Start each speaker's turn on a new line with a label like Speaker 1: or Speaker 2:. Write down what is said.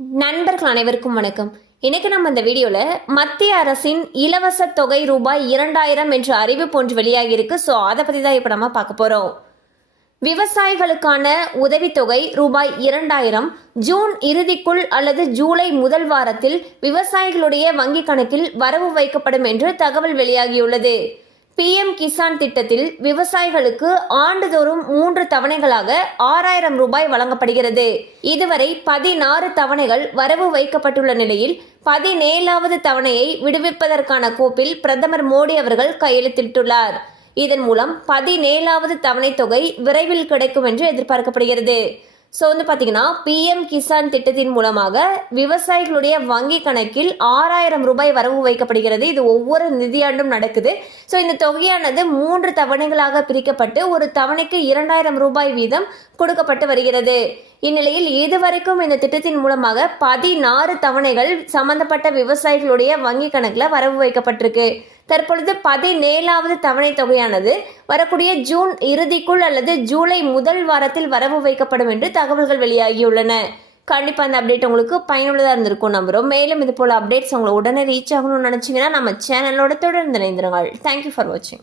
Speaker 1: நண்பர்கள் அனைவருக்கும் வணக்கம். இன்னைக்கு நம்ம இந்த வீடியோவில் மத்திய அரசின் இலவச தொகை ரூபாய் இரண்டாயிரம் என்ற அறிவிப்பு ஒன்று வெளியாகி இருக்கு ஸோ அதை பற்றி தான் இப்போ நம்ம பார்க்க போகிறோம் விவசாயிகளுக்கான உதவித்தொகை ரூபாய் இரண்டாயிரம் ஜூன் இறுதிக்குள் அல்லது ஜூலை முதல் வாரத்தில் விவசாயிகளுடைய வங்கிக் கணக்கில் வரவு வைக்கப்படும் என்று தகவல் வெளியாகியுள்ளது. பிஎம் கிசான் திட்டத்தில் விவசாயிகளுக்கு ஆண்டுதோறும் மூன்று தவணைகளாக ஆறாயிரம் ரூபாய் வழங்கப்படுகிறது. இதுவரை பதினாறு தவணைகள் வரவு வைக்கப்பட்டுள்ள நிலையில் பதினேழாவது தவணையை விடுவிப்பதற்கான கோப்பில் பிரதமர் மோடி அவர்கள் கையெழுத்திட்டுள்ளார். இதன் மூலம் பதினேழாவது தவணை தொகை விரைவில் கிடைக்கும் என்று எதிர்பார்க்கப்படுகிறது. ஸோ வந்து பார்த்தீங்கன்னா பிஎம் கிசான் திட்டத்தின் மூலமாக விவசாயிகளுடைய வங்கி கணக்கில் ஆறாயிரம் ரூபாய் வரவு வைக்கப்படுகிறது. இது ஒவ்வொரு நிதியாண்டும் நடக்குது. ஸோ இந்த தொகையானது மூன்று தவணைகளாக பிரிக்கப்பட்டு ஒரு தவணைக்கு இரண்டாயிரம் ரூபாய் வீதம் கொடுக்கப்பட்டு வருகிறது. இந்நிலையில் இதுவரைக்கும் இந்த திட்டத்தின் மூலமாக பதினாறு தவணைகள் சம்பந்தப்பட்ட விவசாயிகளுடைய வங்கி கணக்கில் வரவு வைக்கப்பட்டிருக்கு. தற்பொழுது பதினேழாவது தவணை தொகையானது வரக்கூடிய ஜூன் இறுதிக்குள் அல்லது ஜூலை முதல் வாரத்தில் வரவு வைக்கப்படும் என்று தகவல்கள் வெளியாகியுள்ளன. கண்டிப்பாக அந்த அப்டேட் உங்களுக்கு பயனுள்ளதாக இருந்திருக்கும் நம்புகிறோம் மேலும் இது போல் அப்டேட்ஸ் உங்களை உடனே ரீச் ஆகணும்னு நினச்சிங்கன்னா நம்ம சேனலோட தொடர்ந்து இணைந்திருங்கள். தேங்க்யூ ஃபார் வாட்சிங்